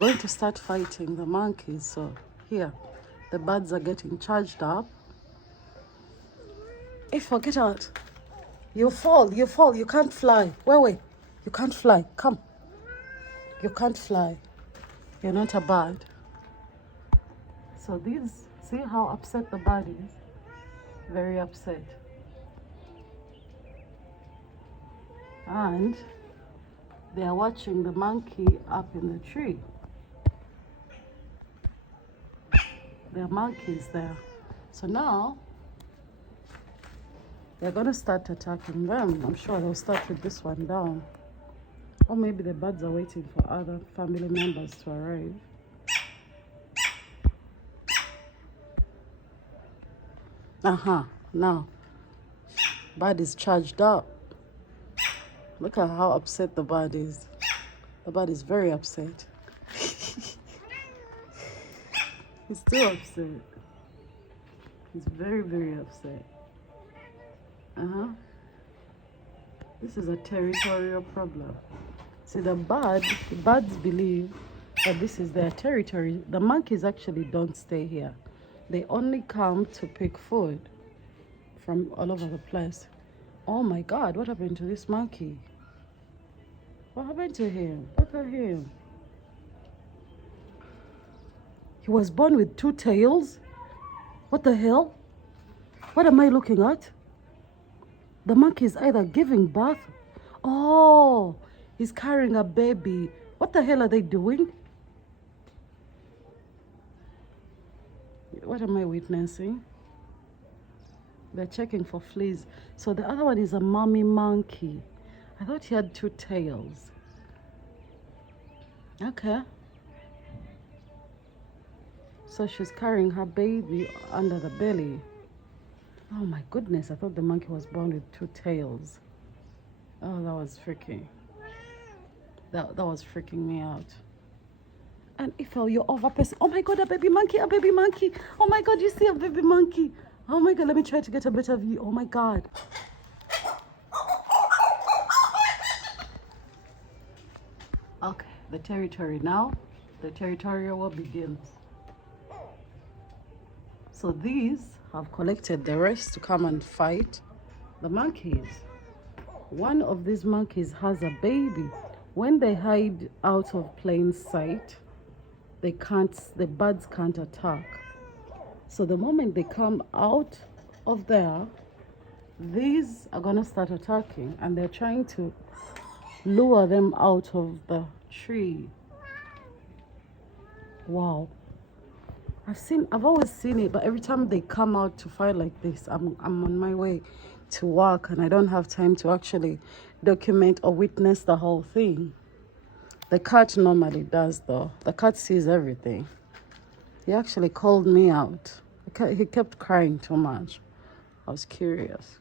Going to start fighting the monkeys. So here, the birds are getting charged up. Hey, forget out. You fall, you can't fly. Wait. You can't fly. Come. You can't fly. You're not a bird. So these, see how upset the bird is? Very upset. And they are watching the monkey up in the tree. There are monkeys there. So now, they're gonna start attacking them. I'm sure they'll start with this one down. Or maybe the birds are waiting for other family members to arrive. Now, bird is charged up. Look at how upset the bird is. The bird is very upset. He's still upset. He's very, very upset. This is a territorial problem. See, the birds believe that this is their territory. The monkeys actually don't stay here. They only come to pick food from all over the place. Oh my God, what happened to this monkey? What happened to him? Look at him. He was born with 2 tails? What the hell? What am I looking at? The monkey is either giving birth. Oh, he's carrying a baby. What the hell are they doing? What am I witnessing? They're checking for fleas. So the other one is a mommy monkey. I thought he had 2 tails. Okay. So she's carrying her baby under the belly. Oh my goodness, I thought the monkey was born with 2 tails. Oh, that was freaking. That was freaking me out. And if you're overpacing, oh my God, a baby monkey. Oh my God, you see a baby monkey. Oh my God, let me try to get a better view. Oh my God. Okay, the territory now. The territorial war begins. So these have collected the rest to come and fight the monkeys. One of these monkeys has a baby. When they hide out of plain sight, the birds can't attack. So the moment they come out of there, these are gonna start attacking, and they're trying to lure them out of the tree. Wow. I've always seen it, but every time they come out to fight like this, I'm on my way to work and I don't have time to actually document or witness the whole thing. The cat normally does though. The cat sees everything. He actually called me out. He kept crying too much. I was curious.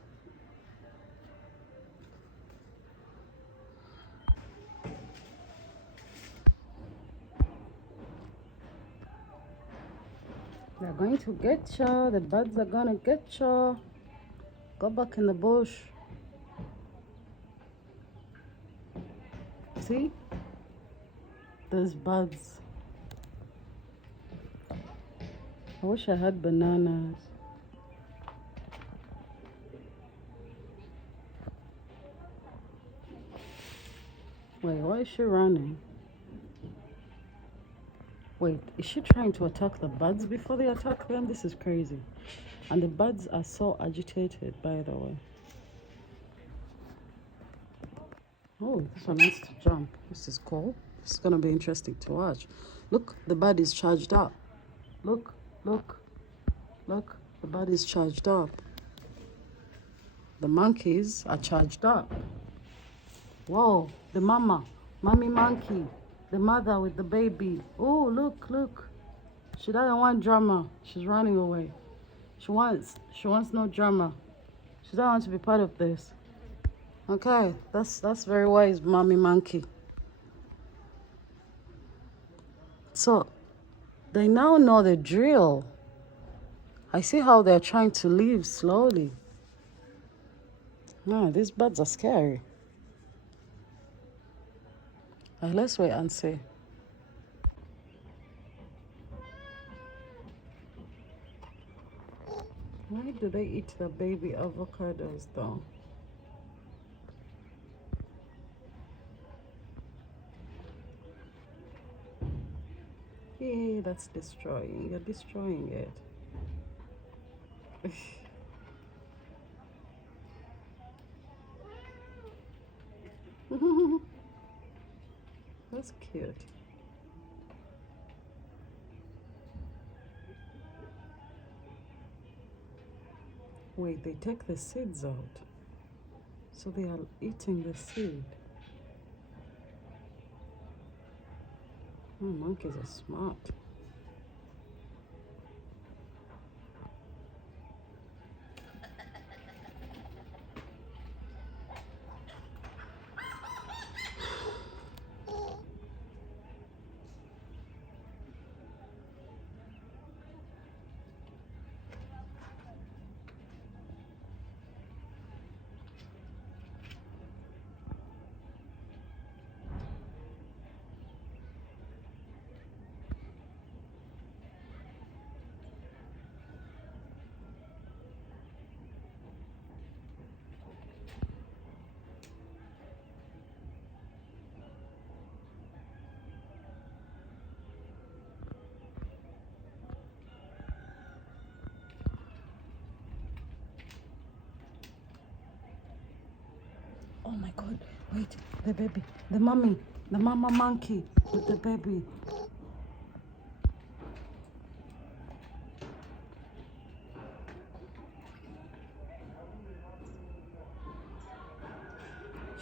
They're going to get you. The birds are gonna get you. Go back in the bush. See? Those birds. I wish I had bananas. Wait, why is she running? Wait, is she trying to attack the birds before they attack them? This is crazy. And the birds are so agitated, by the way. Oh, this one wants to jump. This is cool. This is going to be interesting to watch. Look, the bird is charged up. Look. The bird is charged up. The monkeys are charged up. Whoa, the mommy monkey. The mother with the baby. Oh, look. She doesn't want drama. She's running away. She wants no drama. She doesn't want to be part of this. Okay, that's very wise, mommy monkey. So they now know the drill. I see how they're trying to leave slowly. No, these birds are scary. Let's wait and see. Why do they eat the baby avocados though? Hey, that's destroying. You're destroying it. That's cute. Wait, they take the seeds out. So they are eating the seed. Oh, monkeys are smart. Oh my God, wait, the baby, the mommy, the mama monkey with the baby.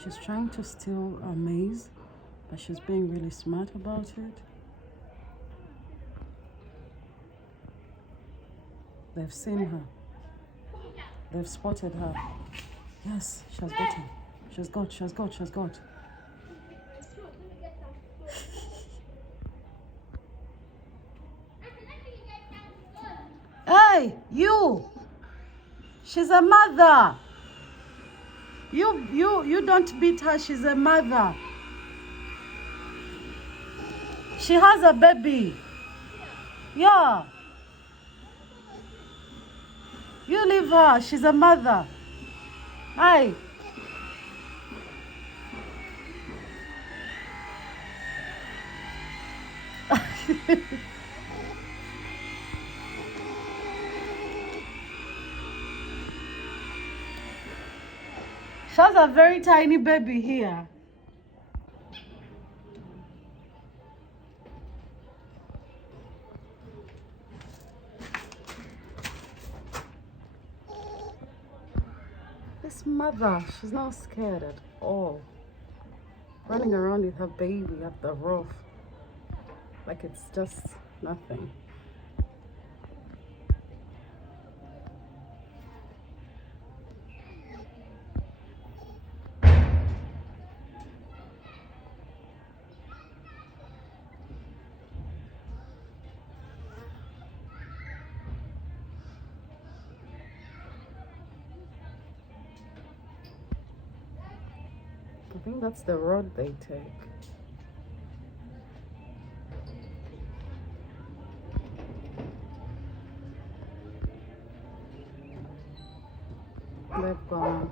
She's trying to steal a maze, but she's being really smart about it. They've seen her. They've spotted her. Yes, she has gotten. She has got. Hey, you! She's a mother. You don't beat her. She's a mother. She has a baby. Yeah. You leave her. She's a mother. Hi. She has a very tiny baby here. This mother, she's not scared at all. Running around with her baby up the roof. Like it's just nothing. I think that's the road they take. They've gone.